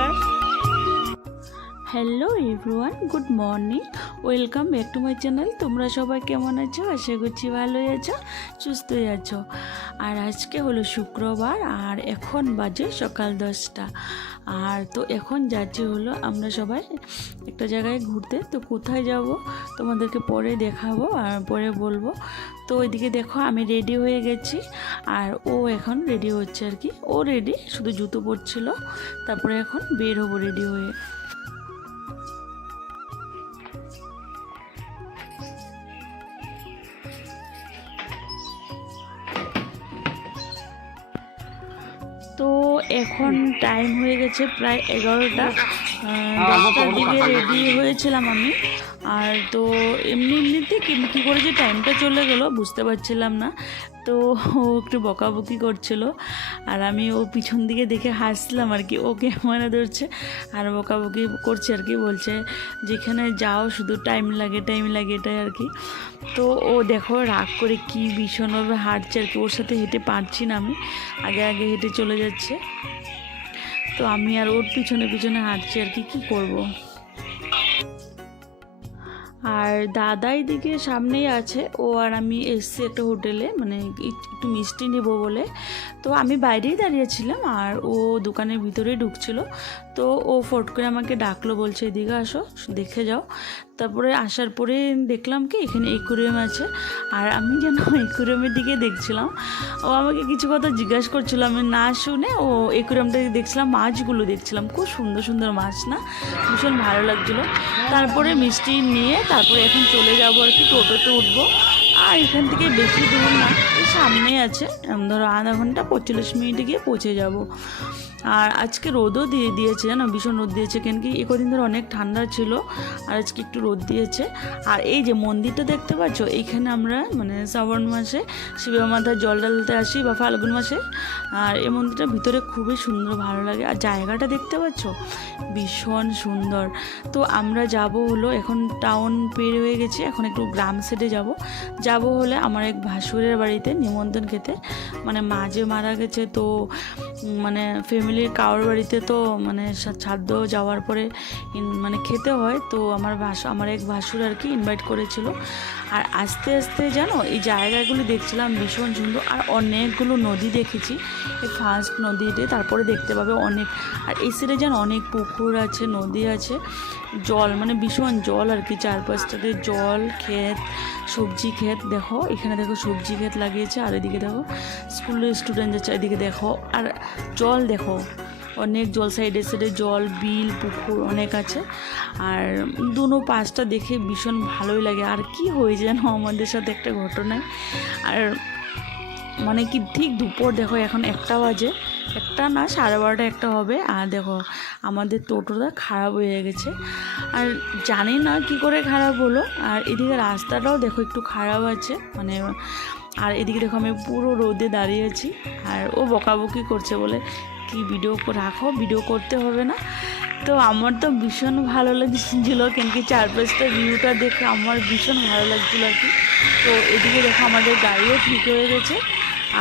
নমস্কার। Hello everyone, good morning, welcome back to my channel. তোমরা সবাই কেমন আছো? আশা করছি ভালোই আছো, সুস্থই আছো। আর আজকে হলো শুক্রবার আর এখন বাজে সকাল 10টা। আর তো এখন যাচ্ছি হলো আমরা সবাই একটা জায়গায় ঘুরতে। তো কোথায় যাব তোমাদেরকে পরে দেখাবো আর পরে বলবো। তো ওইদিকে দেখো আমি রেডি হয়ে গেছি আর ও এখন রেডি হচ্ছে আর কি। ও রেডি, শুধু জুতো পরছিল, তারপরে এখন বের হবো রেডি হয়ে। তো এখন টাইম হয়ে গেছে প্রায় 11টা। 10টার দিকে রেডি হয়েছিলাম আমি। আর তো এমনিতে কী করে যে টাইমটা চলে গেল বুঝতে পারছিলাম না। তো ও একটু বকাবকি করছিল আর আমি ও পিছন দিকে দেখে হাসলাম আর কি। ও ক্যামেরা ধরছে আর বকাবকি করছে আর কি, বলছে যেখানে যাও শুধু টাইম লাগে এটাই আর কি। তো ও দেখো রাগ করে কি ভীষণভাবে হাঁটছে আর কি। ওর সাথে হেঁটে পারছি না আমি, আগে হেঁটে চলে যাচ্ছে। তো আমি আর ওর পিছনে হাঁটছি আর কি, কী করবো। আর দাদা এদিকে সামনেই আছে, ও আর আমি এসছি একটা হোটেলে, মানে একটু মিষ্টি নেব বলে। তো আমি বাইরেই দাঁড়িয়েছিলাম আর ও দোকানের ভিতরেই ঢুকছিল। তো ও ফট করে আমাকে ডাকলো, বলছে এদিকে আসো, দেখে যাও। তারপরে আসার পরে দেখলাম কি এখানে অ্যাকুয়ারিয়াম আছে। আর আমি যেন অ্যাকুয়ারিয়ামের দিকে দেখছিলাম। ও আমাকে কিছু কথা জিজ্ঞাসা করছিল, আমি না শুনে ও অ্যাকুয়ারিয়ামটা দেখছিলাম, মাছগুলো দেখছিলাম। খুব সুন্দর সুন্দর মাছ না, ভীষণ ভালো লাগছিলো। তারপরে মিষ্টি নিয়ে তারপরে এখন চলে যাবো আর কি, টোটোতে উঠবো। আর এখান থেকে বেশি দূর না, এই সামনেই আছে, ধরো আধা ঘন্টা 45 মিনিটে গিয়ে পৌঁছে যাব। আর আজকে রোদও দিয়েছে জানো, ভীষণ রোদ দিয়েছে। কেন কি কদিন ধরে অনেক ঠান্ডা ছিল আর আজকে একটু রোদ দিয়েছে। আর এই যে মন্দিরটা দেখতে পাচ্ছ, এইখানে আমরা মানে শ্রাবণ মাসে শিবের মাথায় জল ঢালতে আসি, বা ফাল্গুন মাসে। আর এই মন্দিরটার ভিতরে খুবই সুন্দর, ভালো লাগে। আর জায়গাটা দেখতে পাচ্ছ ভীষণ সুন্দর। তো আমরা যাব হলো, এখন টাউন পের হয়ে গেছি, এখন একটু গ্রাম সাইডে যাব হলে আমার এক ভাসুরের বাড়িতে নিমন্ত্রণ খেতে। মানে মা যে মারা গেছে, তো মানে ফ্যামিলির কারোর বাড়িতে তো মানে শ্রাদ্ধ যাওয়ার পরে মানে খেতে হয়। তো আমার এক ভাসুর আর কি ইনভাইট করেছিল। আর আস্তে আস্তে জানো এই জায়গাগুলো দেখছিলাম, ভীষণ সুন্দর। আর অনেকগুলো নদী দেখেছি, এই ফার্স্ট নদীতে, তারপরে দেখতে পাবে অনেক। আর এই সাইডে যেন অনেক পুকুর আছে, নদী আছে, জল মানে ভীষণ জল আর কি, চারপাশটাতে জল, ক্ষেত, সবজি ক্ষেত। দেখো এখানে দেখো সবজি ক্ষেত লাগিয়েছে। আর এদিকে দেখো স্কুলের স্টুডেন্ট যাচ্ছে, এদিকে দেখো। আর জল দেখো, অনেক জল, সাইডে জল, বিল, পুকুর অনেক আছে। আর দুনো পাশটা দেখে ভীষণ ভালোই লাগে। আর কি হয়েছে জানো আমাদের সাথে একটা ঘটনায়, আর মানে কি ঠিক দুপুর দেখো এখন 1টা বাজে, 1টা না 12:30 1টা হবে। আর দেখো আমাদের টোটোটা খারাপ হয়ে গেছে, আর জানি না কি করে খারাপ হলো। আর এদিকে রাস্তাটাও দেখো একটু খারাপ আছে মানে। আর এদিকে দেখো আমি পুরো রোদে দাঁড়িয়ে আছি, আর ও বকাবকি করছে, বলে কি ভিডিও রাখো, ভিডিও করতে হবে না। তো আমার তো ভীষণ ভালো লাগছিলো, কেন কি চারপাশটা ভিউটা দেখে আমার ভীষণ ভালো লাগছিলো আর কি। তো এদিকে দেখো আমাদের গাড়িও ঠিক হয়ে গেছে।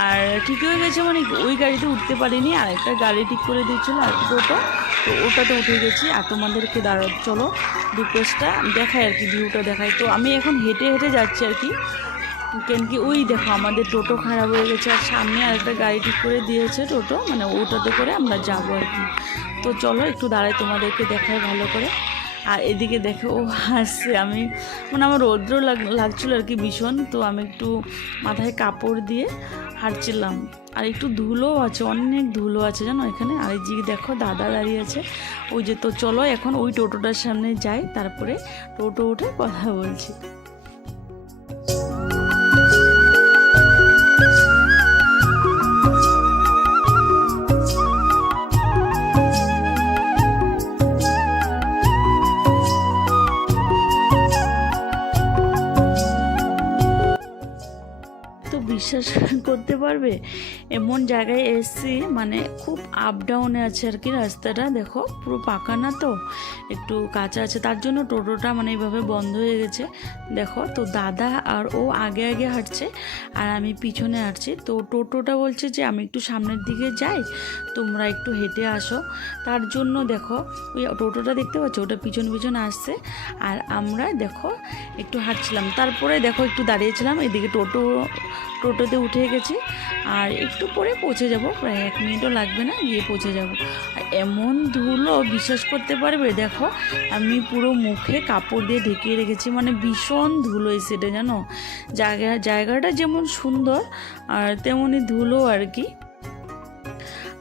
আর ঠিক হয়ে গেছে মানে ওই গাড়িতে উঠতে পারিনি, আর একটা গাড়ি ঠিক করে দিচ্ছিলো আর কি টোটো, তো ওটাতে উঠে গেছি। আর তোমাদেরকে চলো দুপাশটা দেখাই আর কি, ভিউটা দেখাই। তো আমি এখন হেঁটে যাচ্ছি আর কি, কেন কি ওই দেখো আমাদের টোটো খারাপ হয়ে গেছে। আর সামনে আরেকটা গাড়ি ঠিক করে দিয়েছে টোটো, মানে ওটাতে করে আমরা যাবো আর কি। তো চলো একটু দাঁড়াই, তোমাদেরকে দেখাই ভালো করে। আর এদিকে দেখো ও হাসছে, আমি মানে আমার রৌদ্র লাগছিলো আর কি ভীষণ। তো আমি একটু মাথায় কাপড় দিয়ে হাঁটছিলাম। আর একটু ধুলো আছে, অনেক ধুলো আছে জানো এখানে। আর এই দিকে দেখো দাদা দাঁড়িয়ে আছে ওই যে। তো চলো এখন ওই টোটোটার সামনে যাই, তারপরে টোটো উঠে কথা বলছি। তো বিশ্বাস করতে পারবে, এমন জায়গায় এসছি মানে খুব আপ ডাউনে আছে আর কি রাস্তাটা, দেখো পুরো পাকা না তো একটু কাঁচা আছে, তার জন্য টোটোটা মানে এইভাবে বন্ধ হয়ে গেছে। দেখো তো দাদা আর ও আগে আগে হাঁটছে আর আমি পিছনে হাঁটছি। তো টোটোটা বলছে যে আমি একটু সামনের দিকে যাই, তোমরা একটু হেঁটে আসো। তার জন্য দেখো ওই টোটোটা দেখতে পাচ্ছ, ওটা পিছন পিছন আসছে আর আমরা দেখো একটু হাঁটছিলাম। তারপরে দেখো একটু দাঁড়িয়েছিলাম, এদিকে টোটোতে উঠে গেছি আর একটু পরে পৌঁছে যাব, প্রায় 1 মিনিটও লাগবে না, গিয়ে পৌঁছে যাব। আর এমন ধুলো বিশ্বাস করতে পারবে, দেখো আমি পুরো মুখে কাপড় দিয়ে ঢেকে রেখেছি, মানে ভীষণ ধুলো এই সেটা জানো। জায়গাটা যেমন সুন্দর আর তেমনই ধুলো আর কি।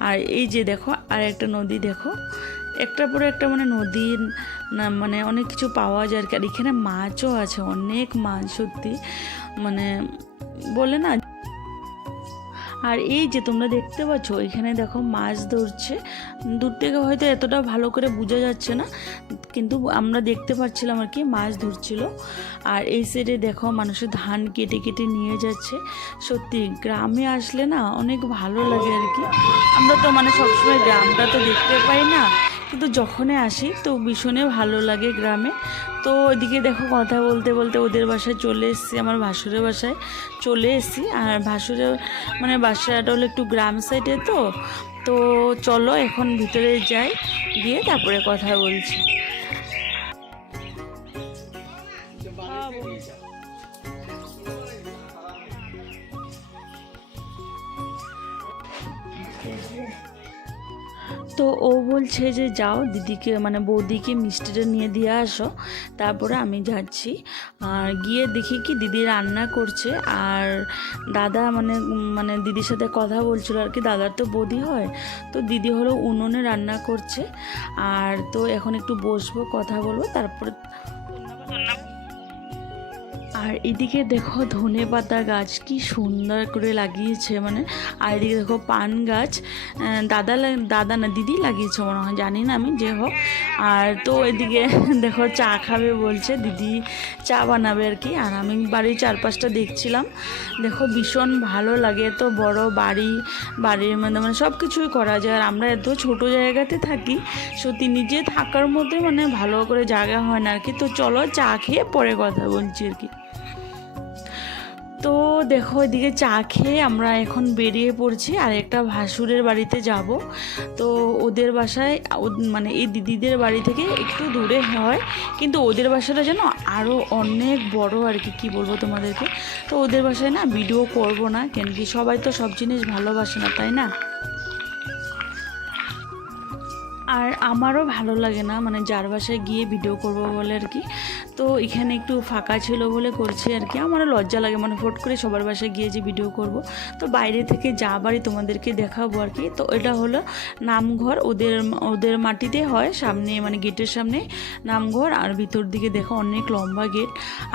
আর এই যে দেখো আর একটা নদী, দেখো একটার পরে একটা মানে নদীর না মানে অনেক কিছু পাওয়া যায় আর কি। আর এখানে মাছও আছে, অনেক মাছ সত্যি মানে বলে না। আর এই যে তোমরা দেখতে পাচ্ছ এখানে দেখো মাছ ধরছে, দূর থেকে হয়তো এতটা ভালো করে বোঝা যাচ্ছে না, কিন্তু আমরা দেখতে পাচ্ছিলাম আর কি মাছ ধরছিল। আর এই সাইডে দেখো মানুষের ধান কেটে কেটে নিয়ে যাচ্ছে। সত্যি গ্রামে আসলে না অনেক ভালো লাগে আর কি। আমরা তো মানে সবসময় গ্রামটা তো দেখতে পাই না, কিন্তু যখনই আসি তো ভীষণই ভালো লাগে গ্রামে। তো ওইদিকে দেখো কথা বলতে বলতে ওদের বাসায় চলে এসেছি, আমার ভাসুরের বাসায় চলে এসেছি। আর ভাসুরের মানে বাসাটা হলো একটু গ্রাম সাইডে, তো তো চলো এখন ভিতরে যাই, গিয়ে তারপরে কথা বলছি। তো ও বলছে যে যাও দিদিকে মানে বৌদিকে মিষ্টিটা নিয়ে দিয়ে আসো, তারপরে আমি যাচ্ছি। আর গিয়ে দেখি কি দিদি রান্না করছে, আর দাদা মানে মানে দিদির সাথে কথা বলছিল আর কি, দাদার তো বৌদি হয়, তো দিদি হলো উনুনে রান্না করছে। আর তো এখন একটু বসবো, কথা বলবো তারপরে। আর এদিকে দেখো ধনে পাতা গাছ কি সুন্দর করে লাগিয়েছে মানে। আর এদিকে দেখো পান গাছ, দাদা না দিদি লাগিয়েছে মনে হয়, জানি না আমি, যে হোক। আর তো এদিকে দেখো চা খাবে বলছে, দিদি চা বানাবে আর কি। আর আমি বাড়ির চারপাশটা দেখছিলাম, দেখো ভীষণ ভালো লাগে, এত বড় বাড়ির মধ্যে মানে সব কিছুই করা যায়। আর আমরা এত ছোট জায়গাতে থাকি, সত্যি নিজে থাকার মধ্যে মানে ভালো করে জায়গা হয় না আর কি। তো চলো চা খেয়ে পরে কথা বলছি আর কি। তো দেখো এদিকে চা খেয়ে আমরা এখন বেরিয়ে পড়ছি আর একটা ভাসুরের বাড়িতে যাব। তো ওদের বাসায় মানে এই দিদিদের বাড়ি থেকে একটু দূরে হয়, কিন্তু ওদের বাসাটা যেন আরও অনেক বড় আর কি, কী বলবো তোমাদেরকে। তো ওদের বাসায় না ভিডিও করব না, কেন কি সবাই তো সব জিনিস ভালোবাসে না, তাই না। আর আমারও ভালো লাগে না মানে যার বাসায় গিয়ে ভিডিও করব বলে আর কি। তো এখানে একটু ফাঁকা ছিল বলে করছি আর কি। আমারও লজ্জা লাগে মানে ফট করে সবার বাসায় গিয়ে যে ভিডিও করব। তো বাইরে থেকে যা বাড়ি তোমাদেরকে দেখাবো আর কি। তো এটা হলো নামঘর, ওদের মাটিতে হয়, সামনে মানে গেটের সামনে নামঘর। আর ভিতর দিকে দেখো অনেক লম্বা গেট।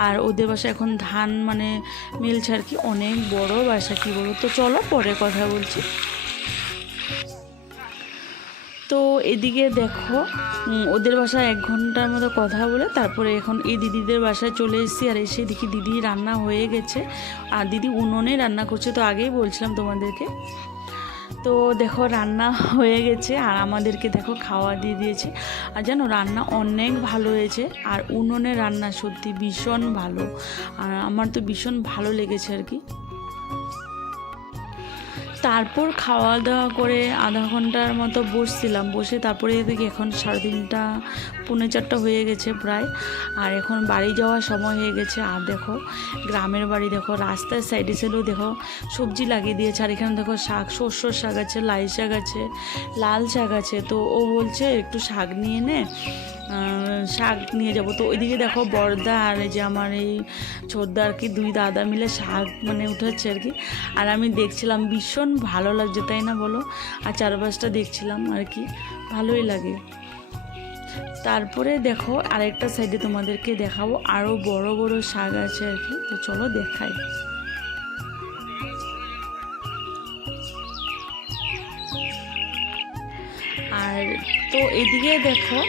আর ওদের বাসায় এখন ধান মানে মিলছে আর কি, অনেক বড় বাসা, কী বলবো। তো চলো পরে কথা বলছি। তো এদিকে দেখো ওদের বাসায় 1 ঘন্টার মতো কথা বলে তারপরে এখন এই দিদিদের বাসায় চলে এসেছি। আর এসে দেখি দিদি রান্না হয়ে গেছে, আর দিদি উনুনে রান্না করছে, তো আগেই বলছিলাম তোমাদেরকে। তো দেখো রান্না হয়ে গেছে আর আমাদেরকে দেখো খাওয়া দিয়ে দিয়েছে। আর জানো রান্না অনেক ভালো হয়েছে, আর উনুনে রান্না সত্যি ভীষণ ভালো, আর আমার তো ভীষণ ভালো লেগেছে আর কি। তারপর খাওয়া দাওয়া করে আধা ঘন্টার মতো বসছিলাম, বসে তারপরে দেখি এখন 3:30 পৌনে 4 হয়ে গেছে প্রায়। আর এখন বাড়ি যাওয়ার সময় হয়ে গেছে। আর দেখো গ্রামের বাড়ি, দেখো রাস্তার সাইডে ছিল দেখো সবজি লাগিয়ে দিয়েছে। আর এখানে দেখো শাক, শস্য শাক আছে, লাই শাক আছে, লাল শাক আছে। তো ও বলছে একটু শাক নিয়ে নে, শাক নিয়ে যাব। তো ওইদিকে দেখো বড়দা আর এই যে আমার এই ছোটদা আর কি, 2 দাদা মিলে শাক মানে উঠাচ্ছে আর কি। আর আমি দেখছিলাম, ভীষণ ভালো লাগছে তাই না বলো। আর চারপাশটা দেখছিলাম আর কি, ভালোই লাগে। তারপরে দেখো আরেকটা সাইডে তোমাদেরকে দেখাবো, আরও বড় বড় শাক আছে আর কি। তো চলো দেখাই। আর তো এদিকে দেখো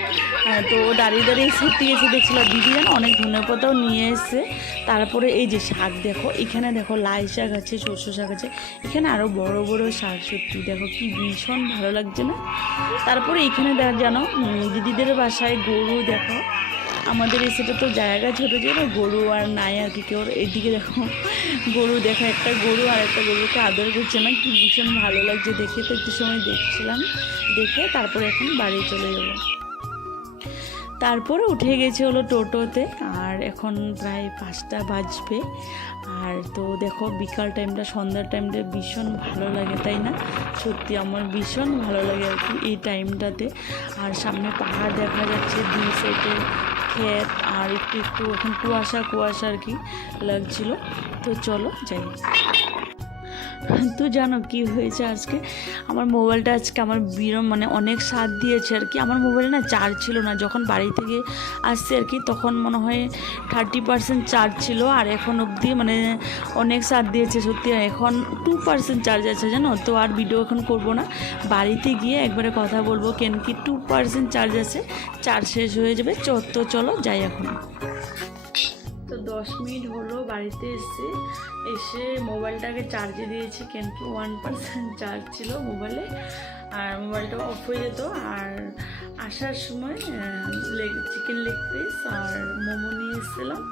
তো দাঁড়িয়ে দাঁড়িয়ে সত্যি এসে দেখছিল দিদি যেন অনেক ধনেপাতাও নিয়ে এসছে। তারপরে এই যে শাক দেখো, এখানে দেখো লাই শাক আছে, সর্ষে শাক আছে, এখানে আরও বড় বড় শাক, সত্যি দেখো কি ভীষণ ভালো লাগছে না। তারপরে এখানে জানো দিদিদের বাসায় গরু দেখো, আমাদের এই সেটা তো জায়গা ছোটো যে গরু আর নাই আর কি কেউ। এইদিকে দেখো গরু দেখো, একটা গরু আর একটা গরুকে আদর করছে না, কি ভীষণ ভালো লাগছে দেখে। তো একটু সময় দেখছিলাম, দেখে তারপরে এখন বাড়ি চলে যাবো। তারপরে উঠে গেছে হলো টোটোতে, আর এখন প্রায় 5টা বাজবে। আর তো দেখো বিকাল টাইমটা, সন্ধ্যার টাইমটা ভীষণ ভালো লাগে, তাই না? সত্যি আমার ভীষণ ভালো লাগে আর কি এই টাইমটাতে। আর সামনে পাহাড় দেখা যাচ্ছে, 2 সাইডে ক্ষেত, আর একটু একটু এখন কুয়াশা কুয়াশা আর কি লাগছিল। তো চলো যাই। তো জানো কি হয়েছে আজকে, আমার মোবাইলটা আজকে আমার মানে অনেক সাথ দিয়েছে আর কি। আমার মোবাইলে না চার্জ ছিল না, যখন বাড়ি থেকে আসছে আর কি তখন মনে হয় 30% চার্জ ছিল, আর এখন অবধি মানে অনেক সাথ দিয়েছে সত্যি। এখন 2% চার্জ আছে জানো। তো আর ভিডিও এখন করব না, বাড়িতে গিয়ে একবারে কথা বলবো, কেন কি 2% চার্জ আছে, চার্জ শেষ হয়ে যাবে। তো চলো যাই এখন। তো 10 মিনিট হলো বাড়িতে এসে মোবাইলটাকে চার্জে দিয়েছি, কেন কি 1% চার্জ ছিল মোবাইলে, আর মোবাইলটা অফ হয়ে যেত। আর আসার সময় চিকেন লেগ পিস আর মোমো নিয়ে এসেছিলাম।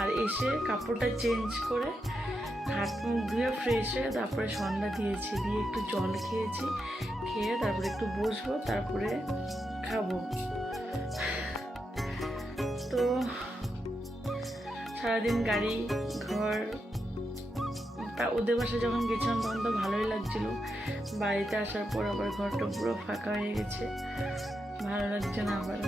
আর এসে কাপড়টা চেঞ্জ করে হাত মুখ ধুয়ে ফ্রেশ হয়ে তারপরে সন্ধ্যা দিয়েছি, দিয়ে একটু জল খেয়েছি, খেয়ে তারপরে একটু বসবো, তারপরে খাবো। তো সারাদিন গাড়ি ঘর, তা ওদের বাসায় যখন গেছিলাম তখন তো ভালোই লাগছিল, বাড়িতে আসার পর আবার ঘরটা পুরো ফাঁকা হয়ে গেছে, ভালো লাগছে না আবার।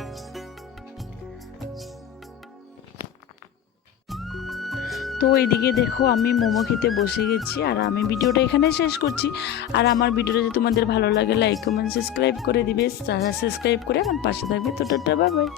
তো এইদিকে দেখো আমি মোমো খেতে বসে গেছি, আর আমি ভিডিওটা এখানে শেষ করছি। আর আমার ভিডিওটা যদি তোমাদের ভালো লাগে লাইক কমেন্ট সাবস্ক্রাইব করে দিবে, সাবস্ক্রাইব করে আমার পাশে থাকবে। তো টাটা বাই বাই।